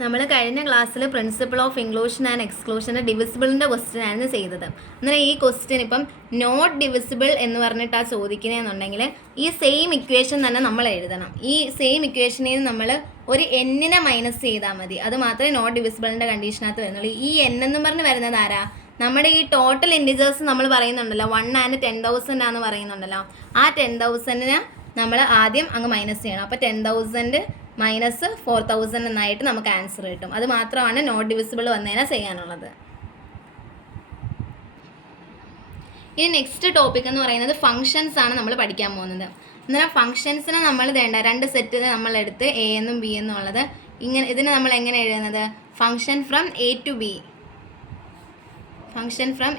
നമ്മൾ കഴിഞ്ഞ ക്ലാസ്സിൽ പ്രിൻസിപ്പിൾ ഓഫ് ഇൻക്ലൂഷൻ ആൻഡ് എക്സ്ക്ലൂഷൻ്റെ ഡിവിസിബിളിൻ്റെ ക്വസ്റ്റ്യൻ ആയിരുന്നു ചെയ്തത്. എന്നാൽ ഈ ക്വസ്റ്റ്യൻ ഇപ്പം നോട്ട് ഡിവിസിബിൾ എന്ന് പറഞ്ഞിട്ടാണ് ചോദിക്കുന്നതെന്നുണ്ടെങ്കിൽ ഈ സെയിം ഇക്വേഷൻ തന്നെ നമ്മൾ എഴുതണം. ഈ സെയിം ഇക്വേഷനിൽ നിന്ന് നമ്മൾ ഒരു എന്നിനെ മൈനസ് ചെയ്താൽ മതി. അത് മാത്രമേ നോട്ട് ഡിവിസിബിളിൻ്റെ കണ്ടീഷനകത്ത് വരുന്നുള്ളൂ. ഈ എൻ എന്ന് പറഞ്ഞ് വരുന്നത് ആരാ? നമ്മുടെ ഈ ടോട്ടൽ ഇൻഡിജേഴ്സ് നമ്മൾ പറയുന്നുണ്ടല്ലോ, 1 and 10,000 ആണെന്ന് പറയുന്നുണ്ടല്ലോ. ആ 10,000ന് നമ്മൾ ആദ്യം അങ്ങ് മൈനസ് ചെയ്യണം. അപ്പോൾ 10,000 മൈനസ് 4,000 എന്നായിട്ട് നമുക്ക് ആൻസർ കിട്ടും. അത് മാത്രമാണ് നോട്ട് ഡിവിസിബിൾ വന്നതിനെ ചെയ്യാനുള്ളത്. ഇനി നെക്സ്റ്റ് ടോപ്പിക് എന്ന് പറയുന്നത് ഫങ്ഷൻസ് ആണ് നമ്മൾ പഠിക്കാൻ പോകുന്നത്. എന്നാൽ ഫങ്ഷൻസിന് നമ്മൾ വേണ്ട 2 സെറ്റ് നമ്മളെടുത്ത് എ എന്നും ബി എന്നും ഉള്ളത്. ഇതിന് നമ്മൾ എങ്ങനെ എഴുതുന്നത്? Function from A to B. Function from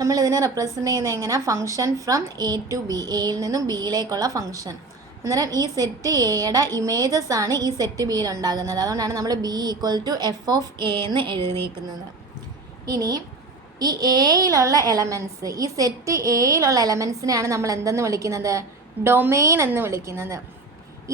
നമ്മൾ ഇതിനെ റെപ്രസെൻ്റ് ചെയ്യുന്നത് എങ്ങനെ? Function from A to B, എയിൽ നിന്നും ബിയിലേക്കുള്ള ഫങ്ഷൻ. അന്നേരം ഈ സെറ്റ് എയുടെ ഇമേജസ് ആണ് ഈ സെറ്റ് ബിയിൽ ഉണ്ടാകുന്നത്. അതുകൊണ്ടാണ് നമ്മൾ B equal to f of A എന്ന് എഴുതിയിരിക്കുന്നത്. ഇനി ഈ എയിലുള്ള എലമെൻറ്റ്സ്, ഈ സെറ്റ് എയിലുള്ള എലമെൻറ്റ്സിനെയാണ് നമ്മൾ എന്തെന്ന് വിളിക്കുന്നത്? ഡൊമെയിൻ എന്ന് വിളിക്കുന്നത്.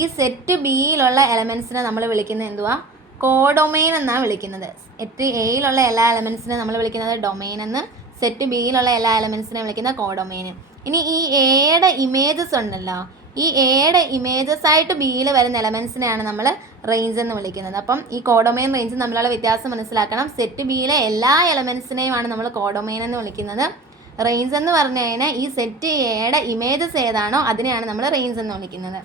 ഈ സെറ്റ് ബിയിലുള്ള എലമെൻറ്റ്സിനെ നമ്മൾ വിളിക്കുന്നത് എന്തുവാ? കോഡൊമെയിൻ എന്നാണ് വിളിക്കുന്നത്. സെറ്റ് എയിലുള്ള എല്ലാ എലമെൻറ്റ്സിനെ നമ്മൾ വിളിക്കുന്നത് ഡൊമെയിൻ എന്ന്, സെറ്റ് ബിയിലുള്ള എല്ലാ എലമെൻറ്റ്സിനെ വിളിക്കുന്ന കോഡൊമെയിൻ. ഇനി ഈ എയുടെ ഇമേജസ് ഉണ്ടല്ലോ, ഈ എയുടെ ഇമേജസ് ആയിട്ട് ബിയിൽ വരുന്ന എലമെൻറ്റ്സിനെയാണ് നമ്മൾ റേഞ്ച് എന്ന് വിളിക്കുന്നത്. അപ്പം ഈ കോഡൊമെയിൻ റേഞ്ചും തമ്മിലുള്ള വ്യത്യാസം മനസ്സിലാക്കണം. സെറ്റ് ബിയിലെ എല്ലാ എലമെൻറ്റ്സിനെയുമാണ് നമ്മൾ കോഡൊമെയിൻ എന്ന് വിളിക്കുന്നത്. റേഞ്ച് എന്ന് പറഞ്ഞു കഴിഞ്ഞാൽ ഈ സെറ്റ് എയുടെ ഇമേജസ് ഏതാണോ അതിനെയാണ് നമ്മൾ റേഞ്ച് എന്ന് വിളിക്കുന്നത്.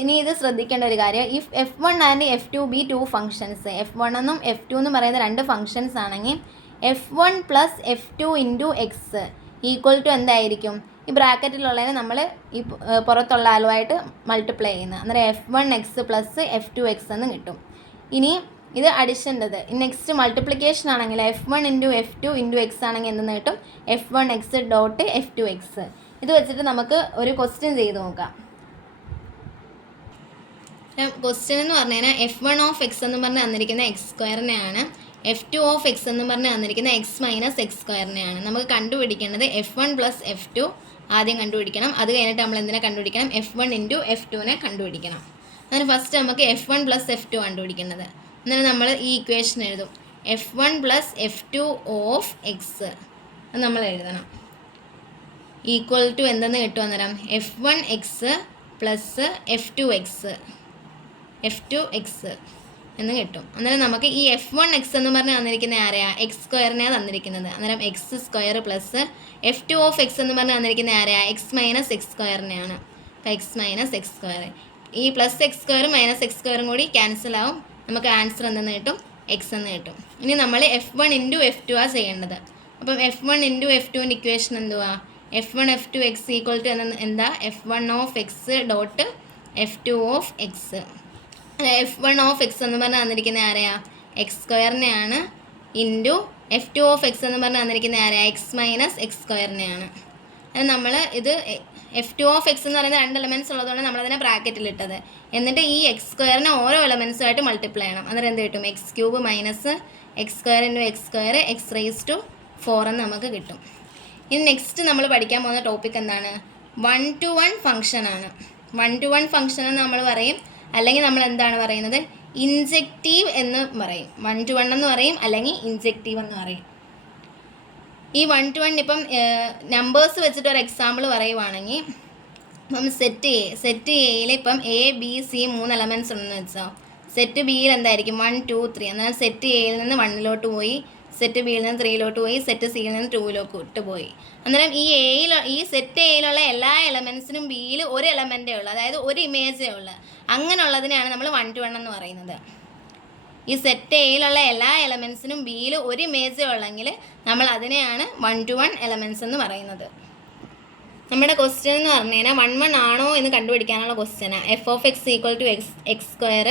ഇനി ഇത് ശ്രദ്ധിക്കേണ്ട ഒരു കാര്യം, if F1 and F2 B 2 functions, F1 എന്നും F2 എന്നും പറയുന്ന 2 ഫങ്ഷൻസ് ആണെങ്കിൽ F1 plus F2 into x equal to എന്തായിരിക്കും? ഈ ബ്രാക്കറ്റിലുള്ളതിനെ നമ്മൾ ഈ പുറത്തുള്ള ആളുമായിട്ട് മൾട്ടിപ്ലൈ ചെയ്യുന്നത്. അന്നേരം F1x പ്ലസ് F2x എന്ന് കിട്ടും. ഇനി ഇത് അഡിഷൻ്റെത്. നെക്സ്റ്റ് മൾട്ടിപ്ലിക്കേഷൻ ആണെങ്കിൽ F1 into F2 into X ആണെങ്കിൽ എന്തെന്ന് കിട്ടും? F1x dot F2x. ഇത് വെച്ചിട്ട് നമുക്ക് ഒരു ക്വസ്റ്റ്യൻ ചെയ്ത് നോക്കാം. ക്വസ്റ്റ്യൻ എന്ന് പറഞ്ഞു കഴിഞ്ഞാൽ F1 ഓഫ് എക്സ് എന്ന് പറഞ്ഞ് തന്നിരിക്കുന്ന എക്സ് സ്ക്വയറിനെയാണ്, F2 ഓഫ് എക്സ് എന്ന് പറഞ്ഞ് തന്നിരിക്കുന്ന എക്സ് മൈനസ് എക്സ് സ്ക്വയറിനെയാണ്. നമുക്ക് കണ്ടുപിടിക്കേണ്ടത് F1 പ്ലസ് F2 ആദ്യം കണ്ടുപിടിക്കണം. അത് കഴിഞ്ഞിട്ട് നമ്മൾ എന്തിനെ കണ്ടുപിടിക്കണം? F1 ഇൻറ്റു F2നെ കണ്ടുപിടിക്കണം. അതിന് ഫസ്റ്റ് നമുക്ക് F1 പ്ലസ് F2 കണ്ടുപിടിക്കേണ്ടത്. അന്നേരം നമ്മൾ ഈ ഇക്വേഷൻ എഴുതും. F1 plus F2 of X അത് നമ്മൾ എഴുതണം. ഈക്വൽ ടു എന്തെന്ന് കിട്ടും? അന്നേരം F1x പ്ലസ് F2x എന്ന് കിട്ടും. അന്നേരം നമുക്ക് ഈ F1x എന്ന് പറഞ്ഞ് തന്നിരിക്കുന്ന ആരെയാ? എക്സ് സ്ക്വയറിനെയാണ് തന്നിരിക്കുന്നത്. അന്നേരം X square plus F2 of X എന്ന് പറഞ്ഞ് തന്നിരിക്കുന്ന ആരെയാ? എക്സ് മൈനസ് എക്സ് സ്ക്വയറിനെയാണ്. അപ്പോൾ എക്സ് മൈനസ് എക്സ് സ്ക്വയർ, ഈ പ്ലസ് എക്സ് സ്ക്വയറും മൈനസ് എക്സ് സ്ക്വയറും കൂടി ക്യാൻസൽ ആവും. നമുക്ക് ആൻസർ എന്തെന്ന് കിട്ടും? എക്സ് എന്ന് കിട്ടും. ഇനി നമ്മൾ F1 ഇൻറ്റു F2 ആണ് ചെയ്യേണ്ടത്. അപ്പം F1 ഇൻറ്റു F2ൻ്റെ ഇക്വേഷൻ എന്തുവാ? F1 F2 X equal to എന്താ? F1 of X dot F2 of X. F1 of X എന്ന് പറഞ്ഞ് തന്നിരിക്കുന്ന ആരെയാ? എക്സ് സ്ക്വയറിനെയാണ്. ഇൻറ്റു F2 ഓഫ് എക്സ് എന്ന് പറഞ്ഞ് തന്നിരിക്കുന്ന ആരെയാ? എക്സ് മൈനസ് എക്സ് സ്ക്വയറിനെയാണ്. അത് നമ്മൾ ഇത് F2 ഓഫ് എക്സ് എന്ന് പറയുന്ന 2 എലമെൻറ്റ്സ് ഉള്ളതുകൊണ്ട് നമ്മളതിനെ ബ്രാക്കറ്റിലിട്ടത്. എന്നിട്ട് ഈ എക്സ് സ്ക്വയറിനെ ഓരോ എലമെൻറ്റ്സുമായിട്ട് മൾട്ടിപ്ലൈ ചെയ്യണം. അന്നേരം എന്ത് കിട്ടും? X cube minus X square into x square x raise to 4 എന്ന് നമുക്ക് കിട്ടും. ഇനി നെക്സ്റ്റ് നമ്മൾ പഠിക്കാൻ പോകുന്ന ടോപ്പിക് എന്താണ്? 1 to 1 ഫംഗ്ഷനാണ്. 1 to 1 ഫംഗ്ഷൻ എന്ന് നമ്മൾ പറയും, അല്ലെങ്കിൽ നമ്മൾ എന്താണ് പറയുന്നത്? ഇൻജെക്റ്റീവ് എന്ന് പറയും. 1 to 1 എന്ന് പറയും, അല്ലെങ്കിൽ ഇൻജെക്റ്റീവ് എന്ന് പറയും. ഈ 1 to 1 ഇപ്പം നമ്പേഴ്സ് വെച്ചിട്ട് ഒരു എക്സാമ്പിൾ പറയുവാണെങ്കിൽ, ഇപ്പം സെറ്റ് എയിൽ ഇപ്പം എ ബി സി 3 എലമെൻറ്റ്സ് ഉണ്ടെന്ന് വെച്ചാൽ, സെറ്റ് ബിയിൽ എന്തായിരിക്കും? 1 2 3. എന്നാൽ സെറ്റ് എയിൽ നിന്ന് 1 പോയി, സെറ്റ് ബിയിൽ നിന്ന് 3 പോയി, സെറ്റ് സിയിൽ നിന്ന് 2 പോയി. അന്നേരം ഈ സെറ്റ് എയിലുള്ള എല്ലാ എലമെൻറ്റ്സിനും ബിയിൽ ഒരു എലമെൻറ്റേ ഉള്ളൂ, അതായത് ഒരു ഇമേജേ ഉള്ളൂ. അങ്ങനെയുള്ളതിനെയാണ് നമ്മൾ 1 to 1 എന്ന് പറയുന്നത്. ഈ സെറ്റ് എയിലുള്ള എല്ലാ എലമെൻറ്റ്സിനും ബിയിൽ ഒരു ഇമേജേ ഉള്ളെങ്കിൽ നമ്മൾ അതിനെയാണ് 1 to 1 എലമെൻറ്റ്സ് എന്ന് പറയുന്നത്. നമ്മുടെ ക്വസ്റ്റ്യൻ എന്ന് പറഞ്ഞു കഴിഞ്ഞാൽ 1 1 ആണോ എന്ന് കണ്ടുപിടിക്കാനുള്ള ക്വസ്റ്റ്യനാണ്. F of x equal to x square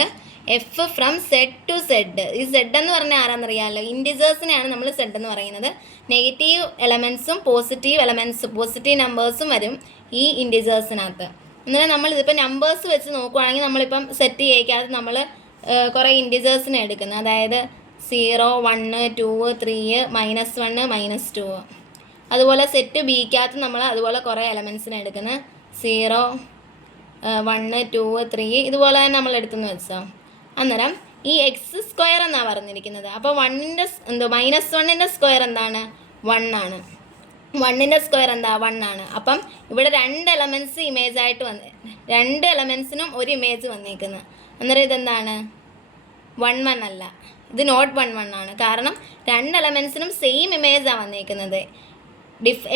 f from Z to Z. ഈ സെഡ് എന്ന് പറഞ്ഞാൽ ആരാന്നറിയാമല്ലോ? ഇൻഡിജേഴ്സിനെയാണ് നമ്മൾ സെഡ് എന്ന് പറയുന്നത്. നെഗറ്റീവ് എലമെൻറ്റ്സും പോസിറ്റീവ് നമ്പേഴ്സും വരും ഈ ഇൻഡിജേഴ്സിനകത്ത്. അന്നേരം നമ്മളിതിപ്പോൾ നമ്പേഴ്സ് വെച്ച് നോക്കുവാണെങ്കിൽ നമ്മളിപ്പം സെറ്റ് ചെയ്യിക്കാതെ നമ്മൾ കുറേ ഇൻഡിജേഴ്സിനെ എടുക്കുന്നത്, അതായത് 0 1 2 3 -1 -2. അതുപോലെ സെറ്റ് ബിക്കകത്ത് നമ്മൾ അതുപോലെ കുറേ എലമെൻറ്റ്സിനെ എടുക്കുന്നത് 0 1 2 3 ഇതുപോലെ തന്നെ നമ്മൾ എടുത്തെന്ന് വെച്ചോ. അന്നേരം ഈ എക്സ് സ്ക്വയർ എന്നാണ് പറഞ്ഞിരിക്കുന്നത്. അപ്പോൾ -1ൻ്റെ സ്ക്വയർ എന്താണ്? 1 ആണ്. 1ൻ്റെ സ്ക്വയർ എന്താ? 1 ആണ്. അപ്പം ഇവിടെ 2 എലമെൻറ്റ്സ് ഇമേജ് ആയിട്ട് 2 എലമെൻറ്റ്സിനും ഒരു ഇമേജ് വന്നേക്കുന്നത്. അന്നേരം ഇതെന്താണ്? 1 1 അല്ല, ഇത് നോട്ട് 1 1 ആണ്. കാരണം 2 എലമെൻറ്റ്സിനും സെയിം ഇമേജാണ് വന്നേക്കുന്നത്.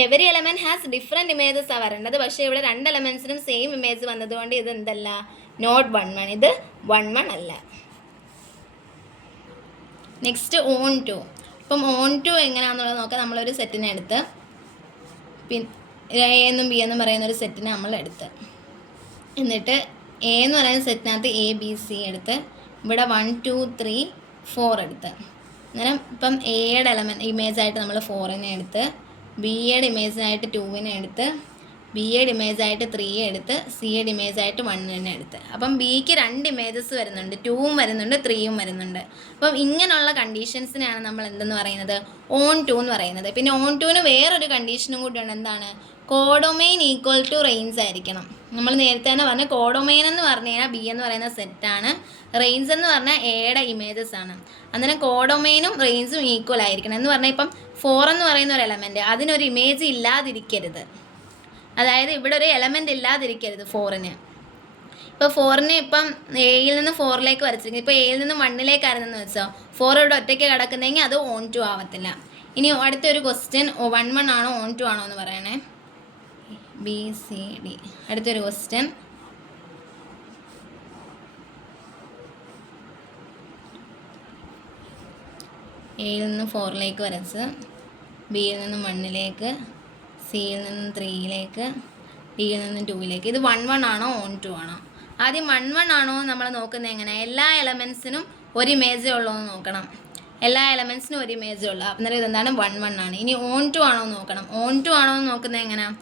Every element has different images ആണ് വരേണ്ടത്. പക്ഷേ ഇവിടെ 2 എലമെൻറ്റ്സിനും സെയിം ഇമേജ് വന്നതുകൊണ്ട് ഇത് എന്തല്ല? നോട്ട് 1 1. ഇത് 1 1 അല്ല. Next onto. ഇപ്പം ഓൺ ടു എങ്ങനെയാണെന്നുള്ളത് നോക്കാം. നമ്മളൊരു സെറ്റിനെ എടുത്ത് എ എന്നും ബി എന്നും പറയുന്ന ഒരു സെറ്റിനെ നമ്മൾ എടുത്ത്, എന്നിട്ട് എ എന്ന് പറയുന്ന സെറ്റിനകത്ത് ABC എടുത്ത് ഇവിടെ 1 2 3 4 എടുത്ത്, അന്നേരം ഇപ്പം എയുടെ ഇമേജായിട്ട് നമ്മൾ 4നെ എടുത്ത്, ബിയുടെ ഇമേജിനായിട്ട് 2നെ എടുത്ത്, ബിയുടെ ഇമേജായിട്ട് 3 എടുത്ത്, സിയുടെ ഇമേജായിട്ട് 1നെ എടുത്ത്. അപ്പം ബിക്ക് 2 ഇമേജസ് വരുന്നുണ്ട്, 2ഉം വരുന്നുണ്ട് 3ഉം വരുന്നുണ്ട്. അപ്പം ഇങ്ങനെയുള്ള കണ്ടീഷൻസിനെയാണ് നമ്മൾ എന്തെന്ന് പറയുന്നത്? ഓൺ ടു എന്ന് പറയുന്നത്. പിന്നെ ഓൺ ടുവിന് വേറൊരു കണ്ടീഷനും കൂടിയുണ്ട്. എന്താണ്? കോഡൊമെയിൻ ഈക്വൽ ടു റേഞ്ച് ആയിരിക്കണം. നമ്മൾ നേരത്തെ തന്നെ പറഞ്ഞ കോഡൊമെയിൻ എന്ന് പറഞ്ഞു കഴിഞ്ഞാൽ ബി എന്ന് പറയുന്ന സെറ്റാണ്, റേഞ്ച് എന്ന് പറഞ്ഞാൽ എയുടെ ഇമേജസ് ആണ്. അന്നേരം കോഡൊമെയിനും റേഞ്ചും ഈക്വൽ ആയിരിക്കണം. എന്ന് പറഞ്ഞാൽ ഇപ്പം 4 എന്ന് പറയുന്ന ഒരു എലമെൻറ്റ്, അതിനൊരു ഇമേജ് ഇല്ലാതിരിക്കരുത്. അതായത് ഇവിടെ ഒരു എലമെൻറ്റ് ഇല്ലാതിരിക്കരുത് 4ന്. ഇപ്പോൾ 4ന് ഇപ്പം എയിൽ നിന്ന് 4ലേക്ക് വരച്ചിരിക്കും. ഇപ്പോൾ എയിൽ നിന്ന് 1ലേക്കായിരുന്നെന്ന് വെച്ചോ, 4 ഇവിടെ ഒറ്റയ്ക്ക് കിടക്കുന്നതെങ്കിൽ അത് ഓൺ ടു ആവത്തില്ല. ഇനി അടുത്തൊരു ക്വസ്റ്റ്യൻ 1 1 ആണോ ഓൺ ടു ആണോ എന്ന് പറയണേ. BCD. അടുത്തൊരു ക്വസ്റ്റ്യൻ, എയിൽ നിന്ന് 4ലേക്ക് വരച്ച്, ബിയിൽ നിന്നും 1ലേക്ക്, സിയിൽ നിന്നും 3ലേക്ക്, ഡിയിൽ നിന്നും 2ലേക്ക്. ഇത് 1 1 ആണോ ഓൺ ടു ആണോ? ആദ്യം 1 1 ആണോ നമ്മൾ നോക്കുന്നത് എങ്ങനെ? എല്ലാ എലമെൻറ്റ്സിനും ഒരു ഇമേജേ ഉള്ളൂ എന്ന് നോക്കണം. എല്ലാ എലമെൻറ്റ്സിനും ഒരു ഇമേജേ ഉള്ളൂ. അന്നേരം ഇതെന്താണ്? 1 1 ആണ്. ഇനി ഓൺ ടു ആണോ നോക്കണം. ഓൺ ടു ആണോ എന്ന് നോക്കുന്നത് എങ്ങനെയാണ്?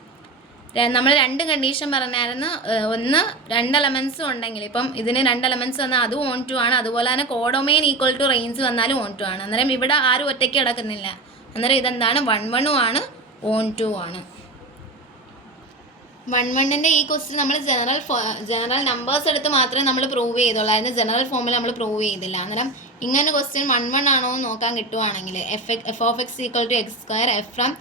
നമ്മൾ 2 കണ്ടീഷൻ പറഞ്ഞായിരുന്നു. ഒന്ന് 2 എലമെൻറ്റ്സും ഉണ്ടെങ്കിൽ, ഇപ്പം ഇതിന് 2 എലമെൻറ്റ്സ് വന്നാൽ അതും ഓൺ ടു ആണ്. അതുപോലെ തന്നെ കോഡൊമെയിൻ ഈക്വൽ ടു റേഞ്ച് വന്നാലും ഓൺ ടു ആണ്. അന്നേരം ഇവിടെ ആരും ഒറ്റയ്ക്ക് കിടക്കുന്നില്ല. അന്നേരം ഇതെന്താണ്? 1 1 ആണ്, ഓൺ ടു ആണ്. 1 1ൻ്റെ ഈ ക്വസ്റ്റ്യൻ നമ്മൾ ജനറൽ നമ്പേഴ്സ് എടുത്ത് മാത്രമേ നമ്മൾ പ്രൂവ് ചെയ്തുള്ളൂ. അതിന് ജനറൽ ഫോമിൽ നമ്മൾ പ്രൂവ് ചെയ്തില്ല. അന്നേരം ഇങ്ങനെ ക്വസ്റ്റ്യൻ 1 1 ആണോ എന്ന് നോക്കാൻ കിട്ടുവാണെങ്കിൽ f of x equal to x square f from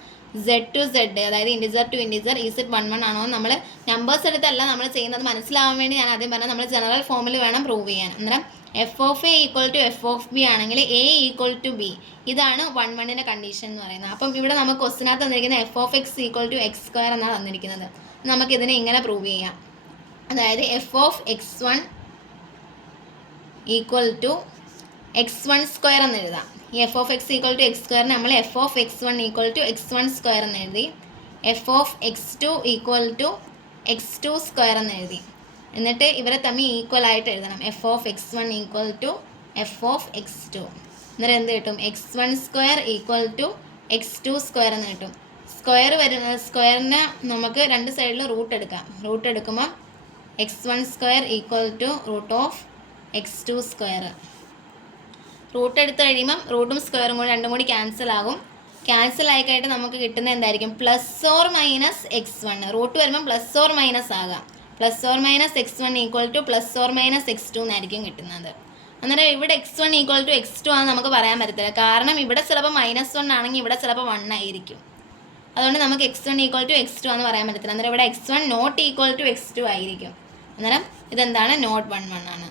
Z to Z, അതായത് ഇൻഡിജർ ടു ഇൻഡിജർ Z 1 1 ആണോ? നമ്മൾ നമ്പേഴ്സ് എടുത്തല്ല നമ്മൾ ചെയ്യുന്നത്, മനസ്സിലാവാൻ വേണ്ടി ഞാൻ ആദ്യം പറഞ്ഞാൽ നമ്മൾ ജനറൽ ഫോമിൽ വേണം പ്രൂവ് ചെയ്യാൻ. അന്നേരം f of a equal to f of b ആണെങ്കിൽ എ ഈക്വൽ ടു ബി, ഇതാണ് 1 1ൻ്റെ കണ്ടീഷൻ എന്ന് പറയുന്നത്. അപ്പം ഇവിടെ നമുക്ക് ക്വസ്റ്റിനകത്ത് തന്നിരിക്കുന്നത് f of x equal to x square എന്നാണ് തന്നിരിക്കുന്നത്. നമുക്കിതിനെ ഇങ്ങനെ പ്രൂവ് ചെയ്യാം. അതായത് f of x1 equal to x1 square എന്ന് എഴുതാം. ഈ f of x equal to x സ്ക്വയറിന് നമ്മൾ f of x1 equal to x1 square എന്ന് എഴുതി. F of x2 equal to x2 square എന്ന് എഴുതി. എന്നിട്ട് ഇവരെ തമ്മിൽ ഈക്വൽ ആയിട്ട് എഴുതണം. F of x1 equal to f of x2. അന്നേരം എന്ത് കിട്ടും? x1 square equal to x2 square എന്ന് കിട്ടും. സ്ക്വയറിന് നമുക്ക് 2 സൈഡിൽ റൂട്ട് എടുക്കാം. റൂട്ട് എടുക്കുമ്പോൾ x1 square equal to root of x2 square. Root എടുത്ത് കഴിയുമ്പം റൂട്ടും സ്ക്വയറും കൂടി രണ്ടും കൂടി ക്യാൻസൽ ആകും. ക്യാൻസൽ ആയിക്കഴിഞ്ഞിട്ട് നമുക്ക് കിട്ടുന്നത് എന്തായിരിക്കും? Plus or minus x1. Root വരുമ്പം പ്ലസ് ഓർ മൈനസ് ആകാം. Plus or minus x1 equal to plus or minus x2 എന്നായിരിക്കും കിട്ടുന്നത്. അന്നേരം ഇവിടെ x1 ഈക്വൽ ടു x2 ആണെന്ന് നമുക്ക് പറയാൻ പറ്റത്തില്ല. കാരണം ഇവിടെ ചിലപ്പോൾ -1 ആണെങ്കിൽ ഇവിടെ ചിലപ്പോൾ 1 ആയിരിക്കും. അതുകൊണ്ട് നമുക്ക് x1 ഈക്വൽ ടു x2 ആണെന്ന് പറയാൻ പറ്റത്തില്ല. അന്നേരം ഇവിടെ x1 not equal to x2 ആയിരിക്കും. അന്നേരം ഇതെന്താണ്? നോട്ട് 1 1 ആണ്.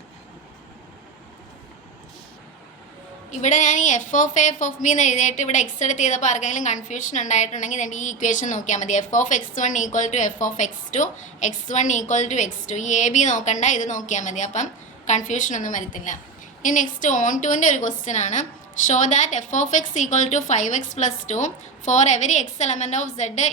ഇവിടെ ഞാൻ ഈ f of F of B എന്ന് എഴുതിയിട്ട് ഇവിടെ എക്സ് എടുത്ത് ചെയ്തപ്പോൾ ആർക്കെങ്കിലും കൺഫ്യൂഷൻ ഉണ്ടായിട്ടുണ്ടെങ്കിൽ എൻ്റെ ഈ ഇക്വേഷൻ നോക്കിയാൽ മതി. F of x1 equal to f of x2, x1 equal to x2. ഈ എ ബി നോക്കണ്ട, ഇത് നോക്കിയാൽ മതി. അപ്പം കൺഫ്യൂഷനൊന്നും വരത്തില്ല. ഇനി നെക്സ്റ്റ് ഓൺ ടുവിൻ്റെ ഒരു ക്വസ്റ്റ്യൻ ആണ്. Show that f of x equal to 5x + 2 for every x element of Z.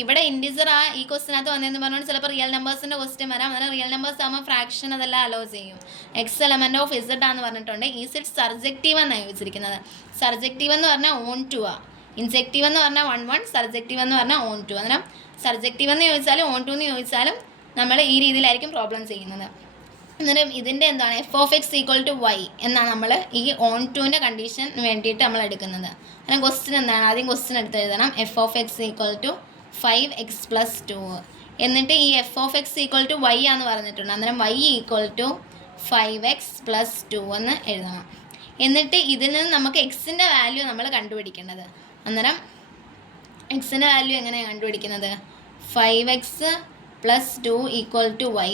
ഇവിടെ ഇൻഡിജർ ഈ ക്വസ്റ്റിനകത്ത് വന്നതെന്ന് പറഞ്ഞാൽ ചിലപ്പോൾ റിയൽ നമ്പേഴ്സിൻ്റെ ക്വസ്റ്റ്യൻ വരാം. അങ്ങനെ റിയൽ നമ്പേഴ്സ് ആകുമ്പോൾ ഫ്രാക്ഷൻ അതെല്ലാം അലോ ചെയ്യും. എക്സ് എലമെൻറ്റ് ഓഫ് ഇസഡ് ആണെന്ന് പറഞ്ഞിട്ടുണ്ട്. ഈ സെറ്റ് സർജക്റ്റീവ് എന്നാണ് ചോദിച്ചിരിക്കുന്നത്. സർജക്റ്റീവ് എന്ന് പറഞ്ഞാൽ ഓൺ ടു ആ, ഇൻജക്റ്റീവ് എന്ന് പറഞ്ഞാൽ 1 1, സർജക്റ്റീവ് എന്ന് പറഞ്ഞാൽ ഓൺ ടു. അന്നേരം സർജക്റ്റീവ് എന്ന് ചോദിച്ചാലും ഓൺ ടു എന്ന് ചോദിച്ചാലും നമ്മൾ ഈ രീതിയിലായിരിക്കും പ്രോബ്ലം ചെയ്യുന്നത്. അന്നേരം ഇതിൻ്റെ എന്താണ്? F of x equal to y എന്നാണ് നമ്മൾ ഈ ഓൺ ടുവിൻ്റെ കണ്ടീഷൻ വേണ്ടിയിട്ട് നമ്മൾ എടുക്കുന്നത്. അന്നേരം ക്വസ്റ്റ്യൻ എന്താണ്? ആദ്യം ക്വസ്റ്റ്യൻ എടുത്ത് എഴുതണം. F of x equal to 5x + 2. എന്നിട്ട് ഈ f of x equal to y ആണെന്ന് പറഞ്ഞിട്ടുണ്ട്. അന്നേരം വൈ ഈക്വൽ ടു 5x+2 എന്ന് എഴുതണം. എന്നിട്ട് ഇതിൽ നിന്ന് നമുക്ക് എക്സിൻ്റെ വാല്യൂ നമ്മൾ കണ്ടുപിടിക്കേണ്ടത്. അന്നേരം എക്സിൻ്റെ വാല്യൂ എങ്ങനെയാണ് കണ്ടുപിടിക്കുന്നത്? 5x+2 = y,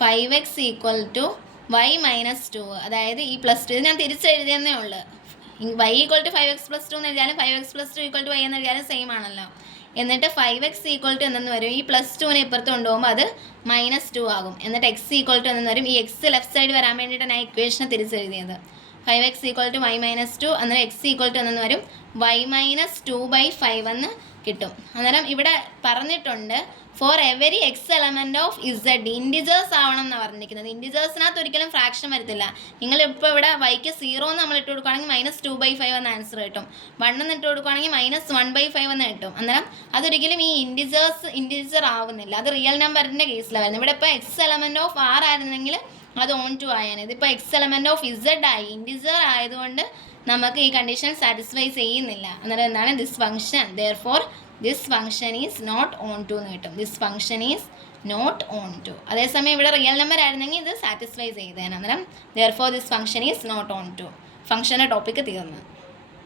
5x = y - 2. അതായത് ഈ +2 ഇത് ഞാൻ തിരിച്ചെഴുതിയെന്നേ ഉള്ളൂ. y = 5x+2 എന്ന് എഴുതിയാലും 5x+2 = y എന്ന് എഴുതിയാലും സെയിം ആണല്ലോ. എന്നിട്ട് 5x = എന്തെന്ന് വരും? ഈ +2നെ ഇപ്പുറത്ത് കൊണ്ടുപോകുമ്പോൾ അത് -2 ആകും. എന്നിട്ട് x = എന്തെന്ന് വരും? ഈ x ലെഫ്റ്റ് സൈഡ് വരാൻ വേണ്ടിയിട്ട് ഞാൻ ഇക്വേഷനെ തിരിച്ചെഴുതിയത്. 5x = y - 2. അന്നേരം x = എന്തെന്ന് വരും? y - 2/5 എന്ന് കിട്ടും. അന്നേരം ഇവിടെ പറഞ്ഞിട്ടുണ്ട് four every x element of Z integers ആവണം എന്നാണ് പറഞ്ഞിരിക്കുന്നത്. ഇൻഡിജേഴ്സിനകത്ത് ഒരിക്കലും ഫ്രാക്ഷൻ വരത്തില്ല. നിങ്ങളിപ്പോൾ ഇവിടെ വൈക്ക് 0 എന്ന് നമ്മൾ ഇട്ട് കൊടുക്കുകയാണെങ്കിൽ -2/5 എന്ന ആൻസർ കിട്ടും. 1 എന്ന് ഇട്ട് കൊടുക്കുകയാണെങ്കിൽ -1/5 എന്ന് കിട്ടും. അന്നേരം അതൊരിക്കലും ഈ ഇൻഡിജർ ആവുന്നില്ല. അത് റിയൽ നമ്പറിൻ്റെ കേസിലാണ് വരുന്നത്. ഇവിടെ ഇപ്പോൾ എക്സ് എലമെൻറ്റ് ഓഫ് ആർ ആയിരുന്നെങ്കിൽ അത് ഓൺ ടു ആയാണ്. ഇതിപ്പോൾ എക്സ് എലമെൻറ്റ് ഓഫ് ഇസഡ് ആയി, ഇൻഡിജർ ആയതുകൊണ്ട് നമുക്ക് ഈ കണ്ടീഷൻ സാറ്റിസ്ഫൈ ചെയ്യുന്നില്ല. അന്നേരം എന്താണ്? This function therefore this function is not onto എന്ന് കിട്ടും. This function is not onto. അതേസമയം ഇവിടെ റിയൽ നമ്പർ ആയിരുന്നെങ്കിൽ ഇത് സാറ്റിസ്ഫൈ ചെയ്തേനെ. അന്നേരം therefore this function is not onto. ഫംഗ്ഷൻ്റെ ടോപ്പിക്ക് തീർന്നു.